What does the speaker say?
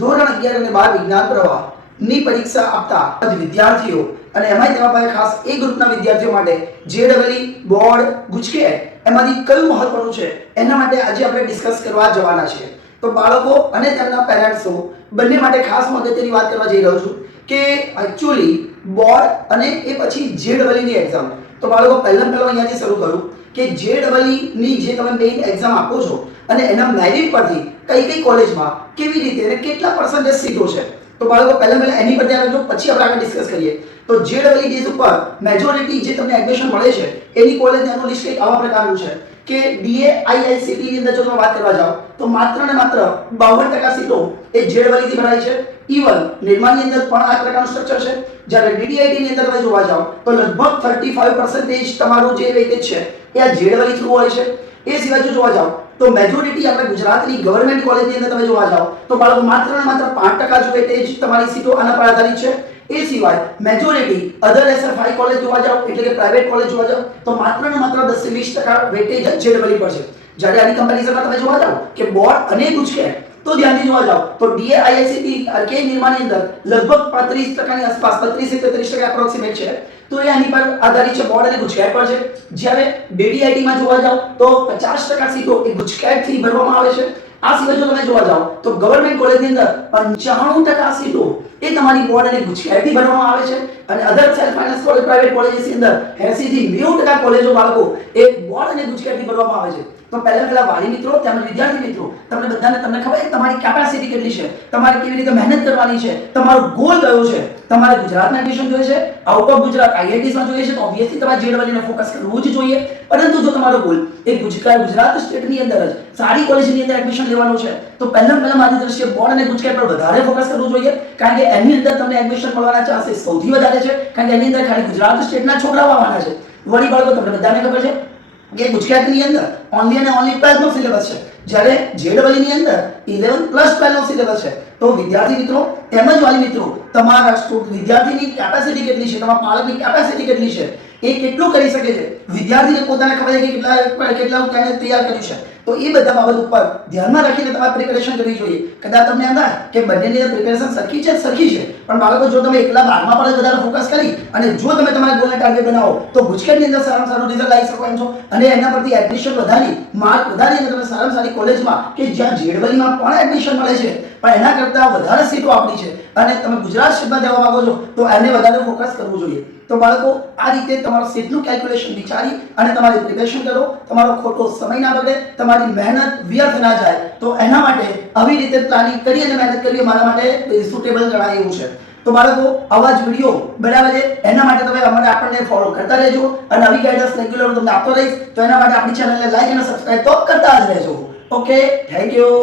ધોરણ 11 અને 12 વિજ્ઞાન પ્રવાહની પરીક્ષા આપતા વિદ્યાર્થીઓ અને એમાંય તેમાં પાસે ખાસ એ ગ્રુપના વિદ્યાર્થીઓ માટે જેડબલઈ બોર્ડ ગુજકેટ એમાંથી કયું મહત્વનું છે એના માટે આજે આપણે ડિસ્કસ કરવા જવાના છીએ। તો બાળકો અને તેમના પેરેન્ટ્સો બંને માટે ખાસ હું અગત્યની વાત કરવા જઈ રહ્યો છું કે એક્ચ્યુઅલી બોર્ડ અને એ પછી જેડબલઈ ની એક્ઝામ। તો બાળકો પહેલા અહીંયાથી શરૂ કરું કે જેડબલઈ ની જે તમે મેઇન એક્ઝામ આપો છો અને એના મેરિટ પરથી કઈ કોલેજમાં કેવી રીતે અને કેટલા પર્સન્ટેજ સીટો છે। તો બાળકો પહેલા એની પર ધ્યાન રાખજો, પછી આપણે આગળ ડિસ્કસ કરીએ। તો જેડબલઈ બેઝ ઉપર મેજોરિટી જે તમને એડમિશન મળે છે એની કોલેજનું લિસ્ટ કંઈક આવા પ્રકારનું છે કે ડીએઆઈઆઈસીટી ની અંદર જો તમે વાત કરવા જાઓ તો માત્ર ને માત્ર 52% સીટો એ જેડબલઈ થી ભરાય છે। ઇવન નિર્માણની અંદર પણ આ પ્રકારનું સ્ટ્રક્ચર છે। જ્યારે ડીડીઆઈટી ની અંદર તમે જોવા જાઓ તો લગભગ 35% તમારું જે વેટેજ છે એ આ જેડબલઈ થ્રુ હોય છે। એ સિવાય જો જોવા જાઓ તો મેજોરિટી આપણે ગુજરાતની ગવર્નમેન્ટ કોલેજની અંદર તમે જોવા જાઓ તો બાળકો માત્ર ને માત્ર 5% જ વેટેજ તમારી સીટો આના પર આધારિત છે। એ સિવાય મેજોરિટી અધર એસએફઆઈ કોલેજ જોવા જાઓ એટલે કે પ્રાઇવેટ કોલેજ જોવા જાઓ તો માત્ર ને માત્ર 10 થી 20% વેટેજ જેડબલઈ પર છે। જ્યારે આની કમ્પેરિઝનમાં તમે જોવા જાઓ કે બોર્ડ અને ગુજકેટ તો ધ્યાનથી જોવા જાઓ તો ડીએઆઈઆઈસીટી કે નિર્માણની અંદર લગભગ 35% ની આસપાસ 35 થી 33% એપ્રોક્સિમેટ છે। તો એ આની પર આધારિત છે, બોર્ડ અને ગુજકેટ પર છે। જ્યારે ડીડીઆઈટી માં જોવા જાઓ તો 50% સીટો એ ગુજકેટ થી ભરવામાં આવે છે। આ સિવાય જો તમે જોવા જાઓ તો ગવર્નમેન્ટ કોલેજની અંદર 95% સીટો એ તમારી બોર્ડ અને ગુજકેટ થી ભરવામાં આવે છે અને અધર સેલ્ફ ફાઇનાન્સ કોલેજ પ્રાઇવેટ કોલેજની અંદર 80 થી 90% કોલેજો બાળકો એ બોર્ડ અને ગુજકેટ થી ભરવામાં આવે છે। તો પહેલા વાલી મિત્રો તેમજ વિદ્યાર્થી મિત્રો તમને ખબર છે તમારી કેપેસિટી કેટલી છે, તમારે કેવી રીતે મહેનત કરવાની છે, તમારો ગોલ કયો છે। તમારે ગુજરાતમાં એડમિશન જોઈએ છે, આઉટ ઓફ ગુજરાત આઈઆઈટીસ માં જોઈએ છે તો ઓબ્વિયસલી તમારે જેડબલઈ ને ફોકસ કરવું જ જોઈએ। પરંતુ જો તમારો ગોલ એ ગુજરાત સ્ટેટની અંદર જ સારી કોલેજની અંદર એડમિશન લેવાનું છે તો પહેલા મારી દ્રષ્ટિએ બોર્ડ અને ગુજકેટ પર વધારે ફોકસ કરવું જોઈએ, કારણ કે એની અંદર તમને એડમિશન મળવાના ચાન્સીસ સૌથી વધારે છે, કારણ કે એની અંદર ખાલી ગુજરાત સ્ટેટના છોકરાઓ આવવાના છે। વળી બાળકો તમને બધાને ખબર છે કે ગુજકેટની અંદર ઓનલી અને ઓનલી 12th નો સિલેબસ છે, જ્યારે જેડબલઈ ની અંદર 11 પ્લસ 12 નો સિલેબસ છે। તો વિદ્યાર્થી મિત્રો તેમજ વાલી મિત્રો તમારા વિદ્યાર્થીની કેપેસિટી કેટલી છે, તમારા બાળકની કેપેસિટી કેટલી છે, એ કેટલું કરી શકે છે, વિદ્યાર્થીને પોતાને ખબર છે કે કેટલા તૈયાર કર્યું છે। તો એ બધા બાબત ઉપર ધ્યાનમાં રાખીને તમારે પ્રિપેરેશન કરવી જોઈએ। કદાચ તમને એમ થાય કે બંનેની પ્રિપેરેશન સરખી છે પણ બાળકો જો તમે એકલા 12મા પર જ વધારે ફોકસ કરી અને જો તમે તમારા ગોલને ટાર્ગેટ બનાવો તો ગુજકેટની અંદર સારામાં સારું રિઝલ્ટ લાવી શકો એમ છો અને એના પરથી એડમિશન વધારી માર્ક વધારી અને તમે સારામાં સારી કોલેજમાં કે જ્યાં જેડબલઈમાં પણ એડમિશન મળે છે પણ એના કરતાં વધારે સીટો આપણી છે અને તમે ગુજરાત સ્ટેટમાં દેવા માંગો છો તો એને વધારે ફોકસ કરવું જોઈએ। તો બાળકો આ રીતે તમારું સીટનું કેલ્ક્યુલેશન વિચારી અને તમારી પ્રિપેરેશન કરો, તમારો ખોટો સમય ના બગડે, તમારી મહેનત વ્યર્થ ના જાય। તો એના માટે આવી રીતે પ્લાનિંગ કરી અને મહેનત કરવી મારા માટે સુટેબલ ગણાય એવું છે। તો બાળકો આવા જ વિડીયો બરાબર છે એના માટે તમે આપણને ફોલો કરતા રહેજો અને આવી ગાઈડન્સ રેગ્યુલર હું તમને આપતો રહીશ। તો એના માટે આપણી ચેનલને લાઈક અને સબસ્ક્રાઇબ તો કરતા જ રહેજો। Okay, thank you.